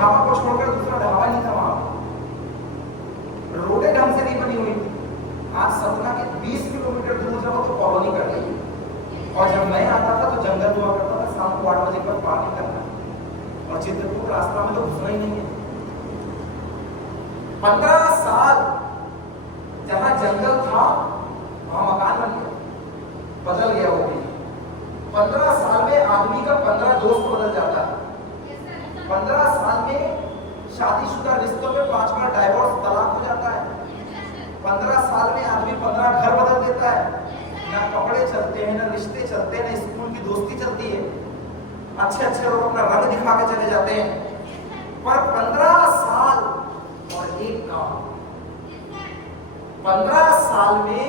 ढाबा को छोड़कर दूसरा ढाबा नहीं था वहां, रोडें ढंग से नहीं बनी हुई। आज सतना के 20 किलोमीटर दूर जाओ तो कॉलोनी कर गई, और जब मैं आता था तो जंगल हुआ करता था, शाम को 8 बजे पर पार नहीं करना, और चित्रकूट रास्ता में तो घुसना ही नहीं है। 15 साल जहां जंगल था वहां मकान बन गया, बदल गया वो भी। 15 साल में आदमी का 15 दोस्त बदल जाता है। 15 साल में शादीशुदा रिश्तों में 5 बार डाइवोर्स, तलाक हो जाता है। 15 साल में आदमी 15 घर बदल देता है। ना कपड़े चलते हैं, ना रिश्ते चलते हैं, ना स्कूल की दोस्ती चलती है। अच्छे अच्छे लोग अपना रंग दिखा के चले जाते हैं, पर 15 साल और एक काम। 15 साल में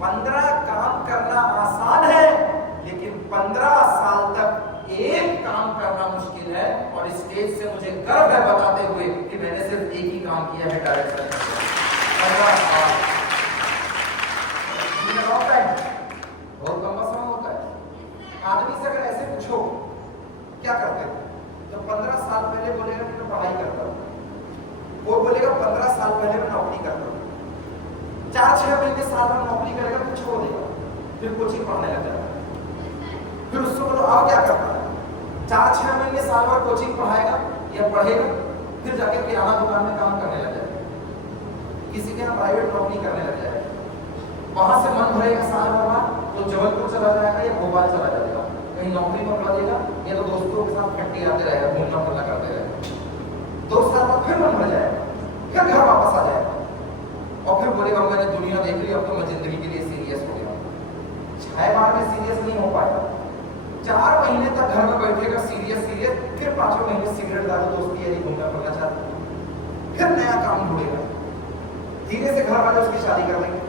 15 काम करना आसान है, लेकिन 15 साल तक एक काम करना मुश्किल है। और स्टेज से मुझे गर्व है बताते हुए कि मैंने सिर्फ एक ही काम किया है, डायरेक्शन। 15 साल बहुत लंबा समय होता है। आदमी से अगर ऐसे पूछो क्या करते थे, तो 15 साल पहले बोलेगा कि मैं पढ़ाई करता हूँ, वो बोलेगा 15 साल पहले मैं नौकरी करता हूँ। 4-6 महीने साल भर नौकरी करेगा, फिर छोड़ देगा, फिर कोचिंग पढ़ने लग जाएगा। फिर उससे बोलो आप क्या करता है, 4-6 महीने साल भर कोचिंग पढ़ाएगा या पढ़ेगा, फिर जाके किराना दुकान में काम करने लग जाएगा, किसी के यहाँ प्राइवेट नौकरी करने लग जाएगा। वहां से मन भरेगा साल भर बाद तो जबलपुर चला जाएगा या भोपाल चला जाएगा, कहीं नौकरी पकड़ा देगा, या तो दोस्तों के साथ खट्टी आते रहेगा, घूमना फिरना करते रहेगा। 2 साल बाद फिर मन भर जाएगा, फिर घर वापस आ जाएगा, और फिर बोलेगा मैंने दुनिया देख ली, अब तो मैं जिंदगी के लिए सीरियस हो गया। 6 बार में सीरियस नहीं हो पाएगा। 4 महीने तक घर में बैठेगा सीरियस, फिर 5वें महीने सिगरेट दारू दोस्ती यारी घूमना फिरना चाहता है, फिर नया काम ढूंढेगा, धीरे से घर वाले उसकी शादी कर देंगे।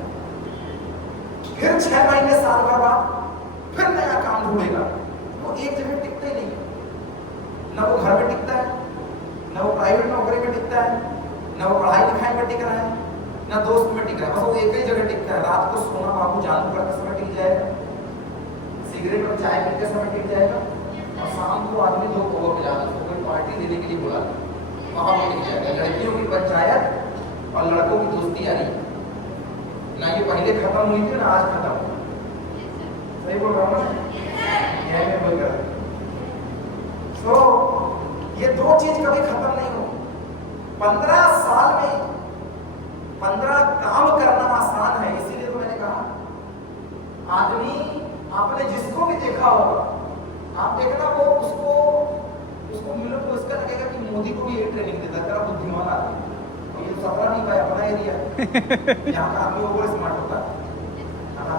फिर 6 महीने साल भर बाद फिर नया काम ढूंढेगा। वो एक जगह टिकता ही नहीं, ना वो घर में टिकता है, ना वो प्राइवेट नौकरी में टिकता है, ना वो पढ़ाई लिखाई में टिक रहा है, ना दोस्त में टिक रहा है, बस वो एक ही जगह टिकता है। रात को सोना बाबू जानू करते समय टिक जाएगा, सिगरेट और चाय पीते समय टिक जाएगा, और शाम को आदमी 2 करोड़ पे जाना, उसको कोई पार्टी देने के लिए बुला वहां पर टिक जाएगा। लड़कियों की पंचायत और लड़कों की दोस्ती यारी ना ये पहले खत्म हुई थी ना आज खत्म हुई। सही बोल रहा हूँ मैं बोलकर। तो ये 2 चीज कभी खत्म नहीं हो। 15 साल में 15 काम करना आसान है, इसीलिए तो मैंने कहा आदमी आपने जिसको भी देखा होगा, आप देखना वो उसको मिलो तो इसका लगेगा कि मोदी को भी ये ट्रेनिंग देता है, तेरा बुद्धिमान आदमी। ये सपना नहीं पाया, अपना एरिया यहाँ का आदमी ओवर स्मार्ट होता है।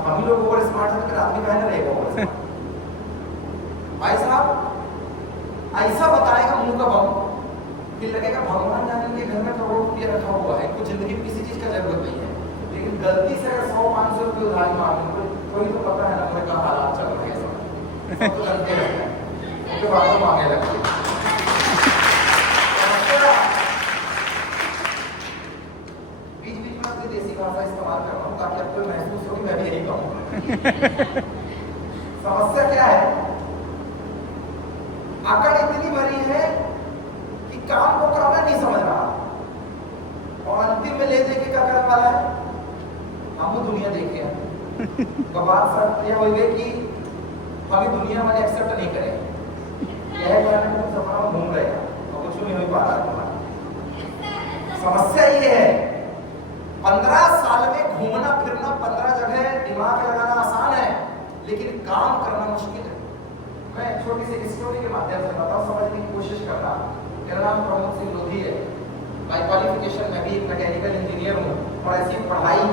हम ही लोग ओवर स्मार्ट होते, फिर आदमी कहना रहेगा ओवर स्मार्ट। भाई साहब ऐसा बताएगा मुंह का बम कि लगेगा भगवान जाने के घर में करोड़ों रुपया रखा हुआ है, कुछ जिंदगी में किसी चीज का जरूरत नहीं है, लेकिन गलती से अगर 100-500 रुपये उधारी मांगे कोई तो पता है ना मेरे का हालात चल रहे हैं, सब तो करते रहते हैं, उसके बाद तो मांगे लगते हैं। देसी भाषा इस्तेमाल कर रहा हूँ ताकि आपको महसूस हो कि मैं भी यही कहूँ। समस्या क्या है, अकड़ इतनी भरी है कि काम को काम नहीं समझ रहा, और अंतिम में ले देके क्या करने वाला है, हम वो दुनिया देखे तो बात सर यह हो गई कि अभी दुनिया वाले एक्सेप्ट नहीं करें, यह कारण तो सपना घूम रहे हैं और कुछ नहीं हो पा रहा। समस्या ये है 15 साल में घूमना फिरना 15 जगह दिमाग लगाना आसान है, लेकिन काम करना मुश्किल है। मैं छोटी सी स्टोरी के माध्यम से बताऊं, समझने की कोशिश कर रहा। मेरा नाम प्रमोद सिंह लोधी है, बाय क्वालिफिकेशन मैं भी एक मैकेनिकल इंजीनियर हूँ, और ऐसी पढ़ाई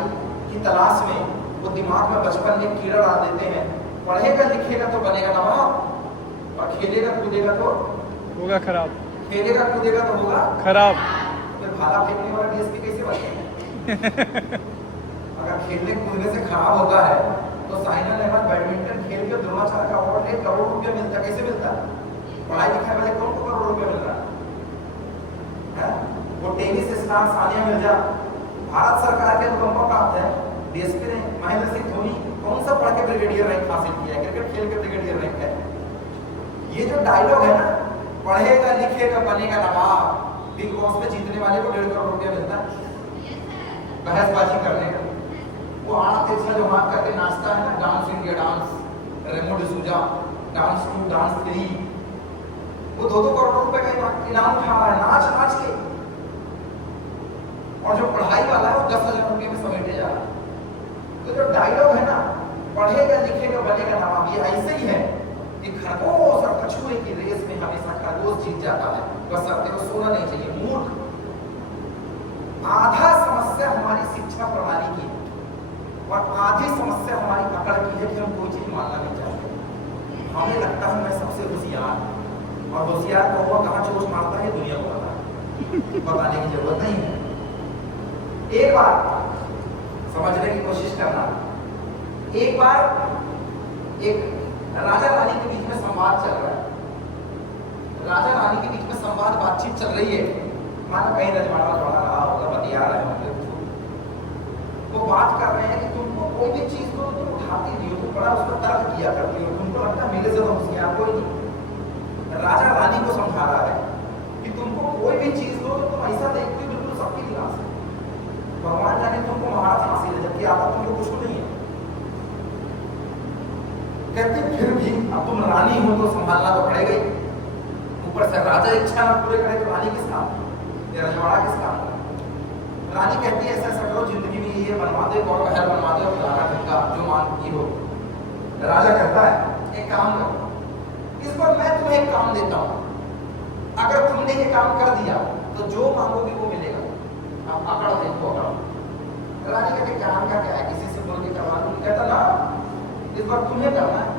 की तलाश में वो दिमाग में बचपन में कीड़ा डाल देते हैं, पढ़ेगा लिखेगा तो बनेगा नवाब, और खेलेगा कूदेगा तो होगा खराब, खेलेगा कूदेगा तो होगा खराब। फिर भाला फेंकने वाला डीएसपी कैसे बनेगा? अगर खेलने कूदने से खराब होता है तो साइना नेहवाल बैडमिंटन खेल के द्रोणाचार्य का अवार्ड ले, करोड़ रुपया मिलता, कैसे मिलता? पढ़ाई लिखाई वाले कौन को करोड़ रुपया मिल रहा है? वो टेनिस स्टार सानिया मिर्जा भारत सरकार के अनुकंपा प्राप्त है, डीएसपी ने महेंद्र सिंह धोनी कौन सा पढ़ के ब्रिगेडियर रैंक हासिल किया है, क्रिकेट खेल के ब्रिगेडियर रैंक है। ये जो डायलॉग है ना, पढ़ेगा लिखेगा बनेगा नवाब। बिग बॉस में जीतने वाले को 1.5 करोड़ रुपया मिलता है बहसबाजी करने का। वो आना तिरछा जो हाथ करके नाचता है ना, dance India dance, Remo D'Souza, dance 2 dance 3, वो 2-2 करोड़ रुपए का इनाम उठा रहा है नाच नाच के। और जो पढ़ाई वाला है वो 10,000 रुपये में समेटे जा रहा है। तो जो डायलॉग है ना, पढ़ेगा लिखेगा बनेगा नवाब, ये ऐसे ही है कि खरगोश और कछुए की रेस में हमेशा खरगोश जीत जाता है, बस सबके को सोना नहीं चाहिए। मूर्ख। आधा समस्या हमारी शिक्षा प्रणाली की है और आधी समस्या हमारी अकड़ की है कि हम कोई चीज मानना नहीं चाहते। हमें लगता है मैं सबसे होशियार, और होशियार को वो कहाँ चोट मारता है दुनिया को पता है, बताने की जरूरत नहीं है। एक बार समझने की कोशिश करना, एक बार एक राजा रानी के बीच में संवाद चल रहा है। राजा रानी के बीच में संवाद बातचीत चल रही है, मानो कहीं रजवाड़ा रहा होगा, बतिया रहे होंगे, वो बात कर रहे हैं कि तुमको कोई भी चीज को तुम उठाती नहीं हो, तुम बड़ा उसका तर्क किया करती हो, तुमको लगता है मेरे से तो होशियार कोई नहीं। राजा रानी को समझा रहा है कि तुमको कोई भी चीज दो तो तुम ऐसा देखते हो बिल्कुल सबकी गिलास है, भगवान जाने तुमको महाराज हासिल है, जबकि आता तुमको कुछ नहीं है। कहते फिर भी अब तुम रानी हो तो संभालना तो पड़ेगा ही, ऊपर से राजा इच्छा ना पूरे करे तो रानी किस काम, ये रजवाड़ा किस काम। रानी कहती है ऐसा ऐसा करो, जिंदगी में ये बनवा दे, और महल बनवा दे, और फलाना ढंगा जो मांगती हो। राजा कहता है एक काम करो, इस बार मैं तुम्हें एक काम देता हूं, अगर तुमने ये काम कर दिया तो जो मांगोगे वो मिलेगा। अब अकड़ देखो, अकड़। रानी कहते क्या है, किसी से बोल के करवा दूंगी। कहता ना इस बार तुम्हें करना है।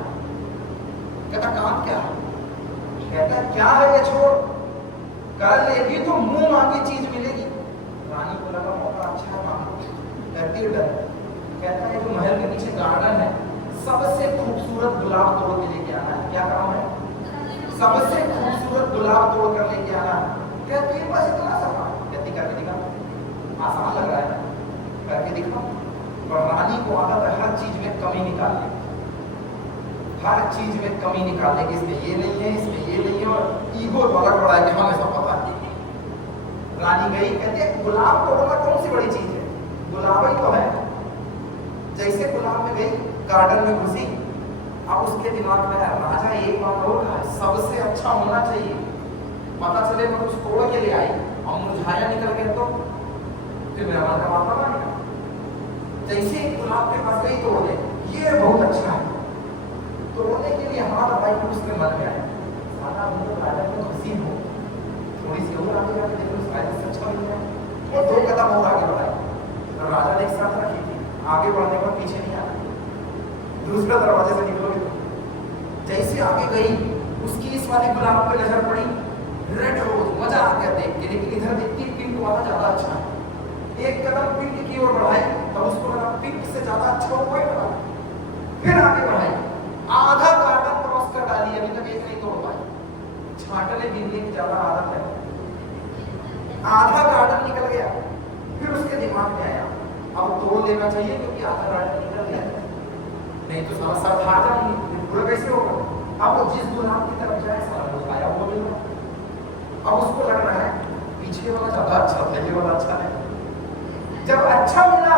कहता काम क्या है? कहता क्या है ये छोड़, कर लेगी तो मुंह मांगी चीज मिलेगी। रानी को लगा मौका अच्छा है, मांगो। कहती है कहता है जो महल के पीछे गार्डन है, सबसे खूबसूरत गुलाब तोड़ के लेके आना है। क्या काम है? सबसे खूबसूरत गुलाब तोड़ कर लेके आना। कहती है बस इतना सा। कहती करके दिखा, आसान लग रहा है, करके दिखा। और रानी को आदत है हर चीज में कमी निकालने, हर चीज में कमी निकालने की, इसमें ये नहीं है, इसमें ये नहीं है, और ईगो तो अलग बड़ा है कि हमें सब पता है। रानी गई, कहती है गुलाब तोड़ना कौन सी बड़ी चीज है, गुलाब ही तो है। जैसे गुलाब में गई, गार्डन में घुसी, अब उसके दिमाग में राजा एक बात और है, सबसे अच्छा होना चाहिए। पता चले मैं कुछ तोड़ के ले आई और मुरझाया निकल गया तो फिर मेरा मन का वापस बनेगा। जैसे गुलाब के पास गई तोड़ दे, ये बहुत अच्छा है, तोड़ने के लिए हाथ दबाई फिर उसके मन में आया, साला मुझे राजा को हंसी हो, थोड़ी सी और आगे जाके देखो शायद से अच्छा मिल जाए। वो 2 कदम और आगे बढ़ाए, तो राजा ने एक साथ रखी थी, आगे बढ़ने पर पीछे नहीं आना, दूसरे दरवाजे से निकलोगे। जैसे आगे गई, उसकी इस वाले गुलाब पे नजर पड़ी, रेड रोज, मजा आ गया देख के, लेकिन इधर देखती पिंक वाला ज्यादा अच्छा है। एक कदम पिंक की ओर बढ़ाई तो उसको लगा पिंक से ज्यादा अच्छा वो कोई बना, फिर आगे बढ़ाई, आधा गार्डन क्रॉस कर डाली, अभी तक एक नहीं तोड़ पाई। छाटने बिजली की ज्यादा आदत है, आधा गार्डन निकल गया। फिर उसके दिमाग में आया अब तोड़ लेना चाहिए क्योंकि आधा गार्डन निकल गया, नहीं तो समस्या खा जाऊंगी, पूरा कैसे होगा। अब वो जिस गुलाब की तरफ जाए सारा वो आया वो मिल रहा। अब उसको लग रहा है पीछे वाला ज्यादा अच्छा था, ये वाला अच्छा है। जब अच्छा मिला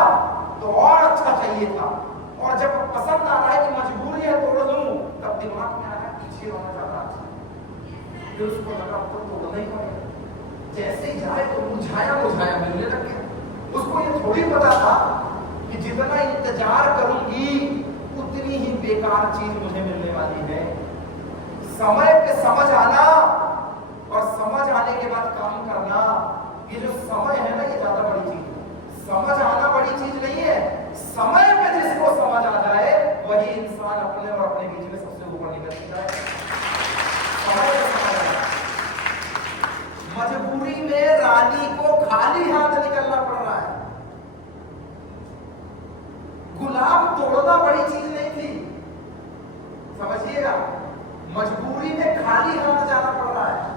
तो और अच्छा चाहिए था, और जब पसंद आ रहा है कि मजबूरी है तोड़ दूं, तब दिमाग में आ रहा है पीछे वाला ज्यादा अच्छा। फिर उसको लगा तो तोड़ना ही पड़ेगा, जैसे ही जाए तो मुझाया मुझाया मिलने लग गया। उसको ये थोड़ी पता था कि जितना इंतजार करूंगी उतनी ही बेकार चीज मुझे मिलने वाली है। समय पे समझ आना और समझ आने के बाद काम करना, ये जो समय है ना ये ज्यादा बड़ी चीज है। समझ आना बड़ी चीज नहीं है, समय पे जिसको समझ आ जाए वही इंसान अपने और अपने बीच में सबसे ऊपर निकल जाए। समय पे समझ आए। मजबूरी में रानी को खाली हाथ निकलना पड़ रहा है। गुलाब तोड़ना बड़ी चीज नहीं थी, समझिएगा। मजबूरी में खाली हाथ जाना पड़ रहा है।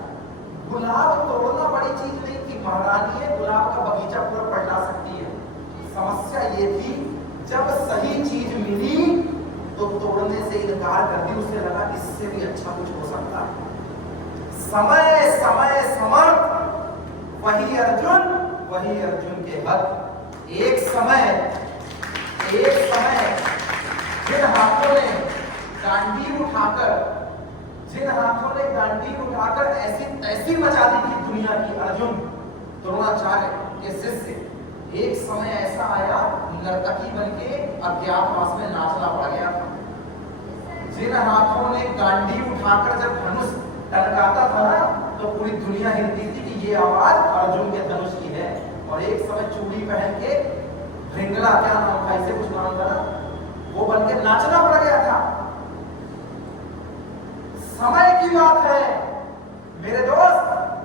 गुलाब तोड़ना बड़ी चीज नहीं थी। महारानी है गुलाब का बगीचा पूरा पलटा सकती है। समस्या ये थी जब सही चीज मिली तो तोड़ने से इनकार कर दी। उसे लगा इससे भी अच्छा कुछ हो सकता है। समय समय समर्थ, वही अर्जुन के हक। एक समय जिन हाथों ने गांडीव उठाकर ऐसी तैसी मचा दी थी दुनिया की, अर्जुन द्रोणाचार्य के शिष्य, एक समय ऐसा आया नर्तकी बनके अज्ञातवास में नाचना पड़ गया था। जिन हाथों ने गांडीव उठाकर जब धनुष टनकाता था ना, तो पूरी दुनिया हिलती थी कि ये आवाज अर्जुन के धनुष की है। और एक समय चूड़ी पहन के भिंगला, क्या नाम था, इसे कुछ नाम था ना, वो बनके नाचना पड़ गया था। समय की बात है मेरे दोस्त,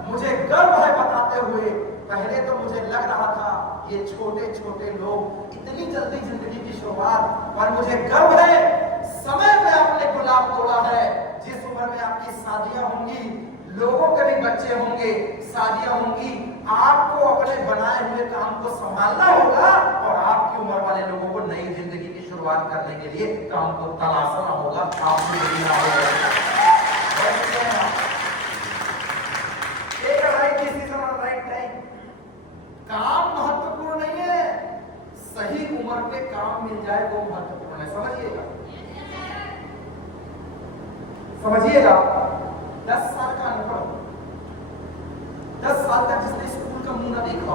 मुझे गर्व है बताते हुए। पहले तो मुझे लग रहा था ये छोटे छोटे लोग इतनी जल्दी जिंदगी की शुरुआत, पर मुझे गर्व है समय पे आपने गुलाब तोड़ा है। जिस उम्र में आपकी शादियां होंगी, लोगों के भी बच्चे होंगे, शादियां होंगी, आपको अपने बनाए हुए काम को संभालना होगा और आपकी उम्र वाले लोगों को नई जिंदगी की शुरुआत करने के लिए काम को तलाशना होगा। आपको देखना होगा काम महत्वपूर्ण नहीं है, सही उम्र पे काम मिल जाए वो महत्वपूर्ण है। समझिएगा 10 साल का अनुभव, 10 साल तक जिसने स्कूल का मुंह ना देखा